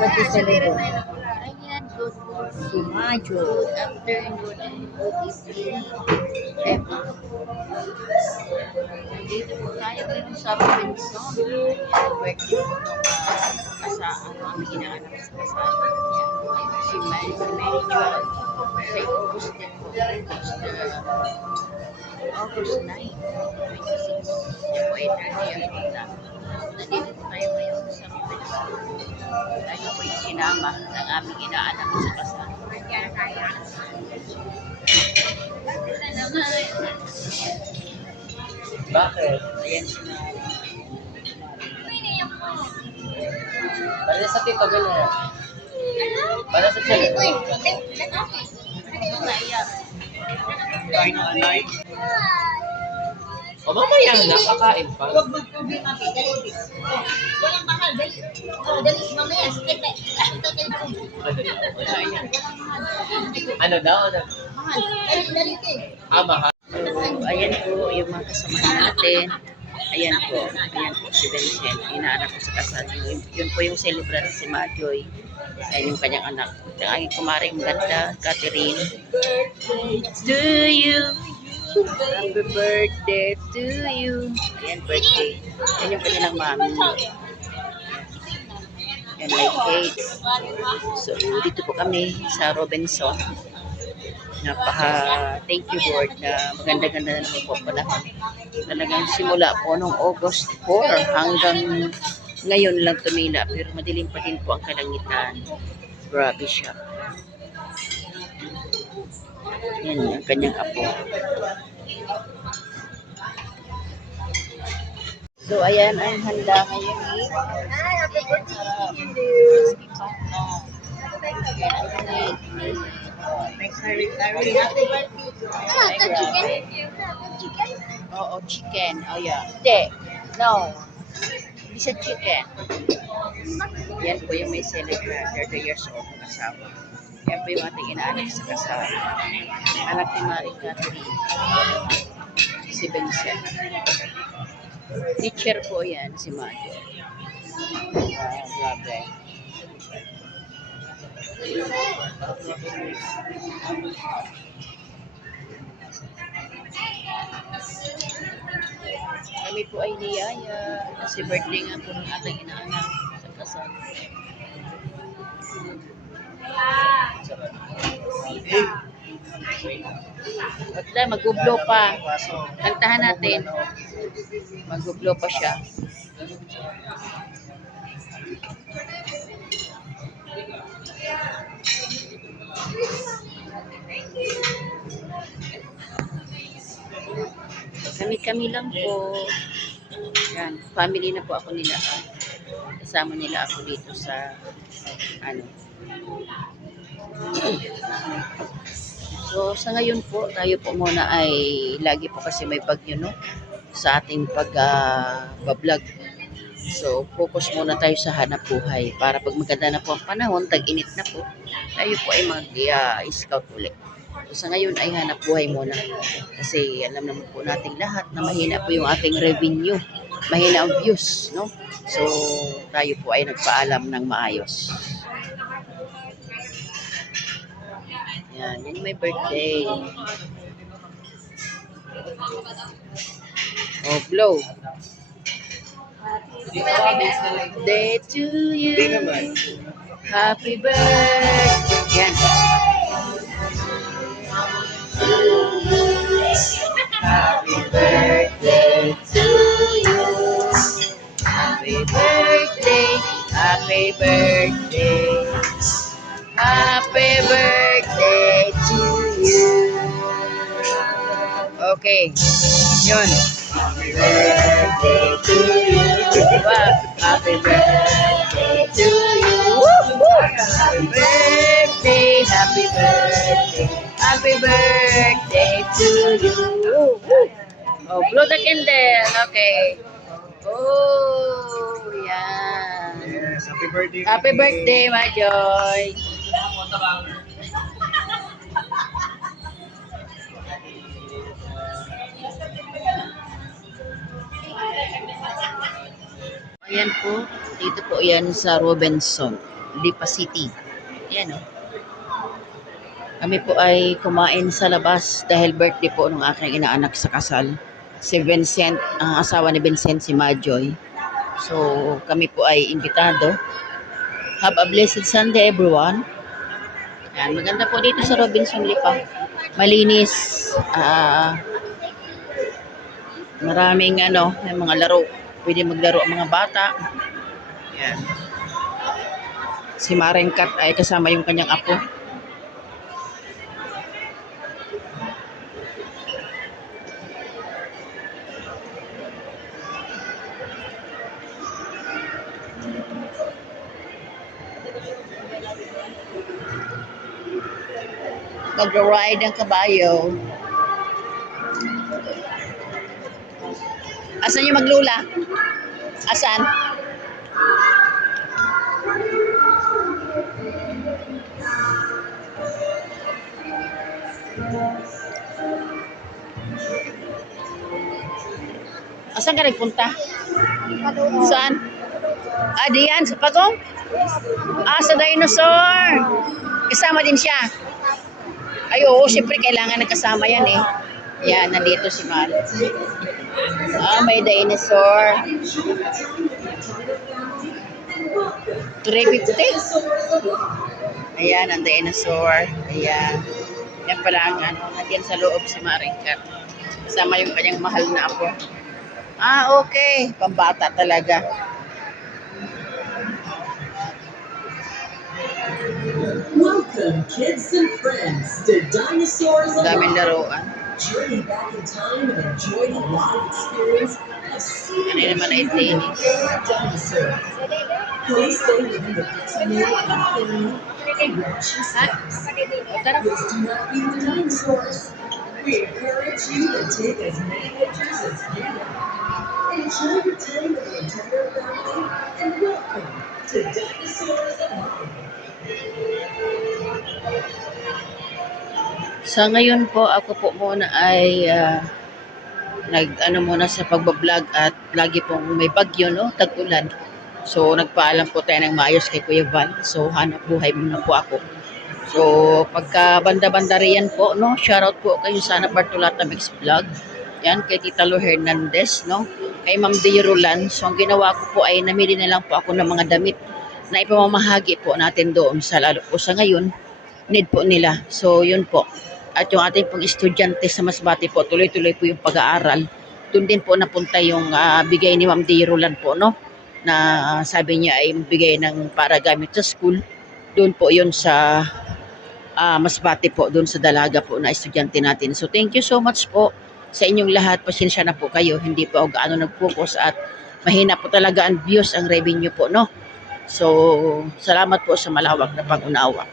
What is celebrate? Ayan, good Si Majo. good afternoon and good evening. Everyone. Nandito po tayo ngayon sa Robinson. Birthday po nung kasaan ang aming inaanak sa kasal. Si Mary Joan. Sa August din po. August 9, 26. Yan po ay 30 years old na. Nandito po tayo ngayon sa Robinson. Tayo po yung sinama ng aming inaanak sa kasal. Bakit? Ayan si Mary. Para sa Tito Bel na yan. Para sa Tito. Naiyak. Kain ng alay. O mamaya na, kakain pa. Huwag magproblema, Pe. Dali. Walang mahal. Dali. Dali. Mamaya. Sige, Pe. Ano daw? Ano? Mahal. Dali, Pe. Mahal. So, ayan po yung mga kasama natin. Ayan po si Vincent, inaanak ko sa kasal. Yun po yung celebrant si Majoy. Ayan yung kanyang anak. Yung aking kumaring ganda, Catherine. To you. Happy birthday to you. Ayan, birthday. Ayan yung kanilang mami. Ayan, may cake. So, dito po kami sa Robinson. Thank you Lord na maganda-ganda na naman po pala. Talagang simula po noong August 4 hanggang ngayon lang tumila, pero madilim pa din po ang kalangitan. Grabe siya. Yan ang kanyang apo. So ayan ang handa ngayon eh. Oo, chicken. Oh, yeah. Hindi. No. Hindi siya chicken. Yan po yung may celebrate 30 years old na asawa. Yan po yung ating inaanak sa kasal. Anak ni Marie Catherine. Si Vincent. Teacher po yan, si Majo. Grabe. Kami po ay niyaya kasi birthday nga po ng ating inaanak sa kasal. Wala, mag-ublo pa. Kantahan natin. Mag-ublo pa siya. Kami lang po. Yan, family na po ako nila. Kasama nila ako dito sa So sa ngayon po, tayo po muna ay lagi po kasi may bagyo no sa ating pag-vlog. So focus muna tayo sa hanap buhay para pag maganda na po ang panahon, tag-init na po, tayo po ay mag-scout ulit. So, sa ngayon ay hanap buhay muna kasi alam naman po nating lahat na mahina po yung ating revenue, mahina ang views, no? So, tayo po ay nagpaalam ng maayos. Yan, yan may birthday. Oh, blow. Day to you. Happy birthday. Yan. Happy birthday to you. Happy birthday. Happy birthday. Happy birthday to you. Okay. Yun. Happy birthday to you. Happy birthday to you. Happy birthday. Happy birthday. Happy birthday to you. Oh, blow the candle. Okay. Oh, yeah. Yes, happy birthday. Happy birthday, my Joy. Ayan po, dito po yan sa Robinson. Lipa City. Yan o. Kami po ay kumain sa labas dahil birthday po ng aking inaanak sa kasal. Si Vincent, ang asawa ni Vincent, si Majoy. So, kami po ay imbitado. Have a blessed Sunday, everyone. Yan, maganda po dito sa Robinson Lipa. Malinis. Maraming may mga laro. Pwede maglaro ang mga bata. Yan. Si Maring Kat ay kasama yung kanyang apo. Mag-ride ng kabayo. Asan yung maglula? Asan? Asan ka nagpunta? Saan? Diyan, sa Pagong? Sa dinosaur. Kasama din siya. Ay, oo, siyempre kailangan nagkasama yan eh. Yan, nandito si Mal. May dinosaur. 350. Ayan, ang dinosaur. Ayan. Yan pala ang nandiyan sa loob si Maringkat. Kasama yung kanyang mahal na apo. Okay. Pambata talaga. Welcome, kids and friends, to Dinosaurs Daming Alive. laruan. Journey back in time and enjoy the live experience of seeing Ano naman ay tennis. dinosaurs. Please stay within the designated area and watch your steps. Please do not feed the dinosaurs. We encourage you to take as many pictures as you want. Enjoy your time with the entire family and welcome to Dinosaurs Alive. Sa ngayon po, ako po muna ay muna sa pagbablog at lagi pong may bagyo, no? Tag-ulan. So, nagpaalam po tayo ng maayos kay Kuya Val. So, hanap buhay muna po ako. So, pagka banda-banda riyan po, no? Shoutout po kayo sa Ana Bartolata Mix Vlog. Yan, kay Tita Lo Hernandez, no? Kay Ma'am Dea Roland. So, ang ginawa ko po ay namili na lang po ako ng mga damit na ipamamahagi po natin doon sa lalo po sa ngayon. Need po nila. So, yun po. At yung ating pong estudyante sa Masbate po, tuloy-tuloy po yung pag-aaral. Doon din po napunta yung bigay ni Ma'am Dea Roland po, no? Na sabi niya ay bigay ng para gamit sa school. Doon po yun sa Masbate po, doon sa Dalaga po na estudyante natin. So, thank you so much po sa inyong lahat. Pasensya na po kayo. Hindi po ako gaano nag-focus at mahina po talaga ang views, ang revenue po, no? So, salamat po sa malawak na pag-unawa.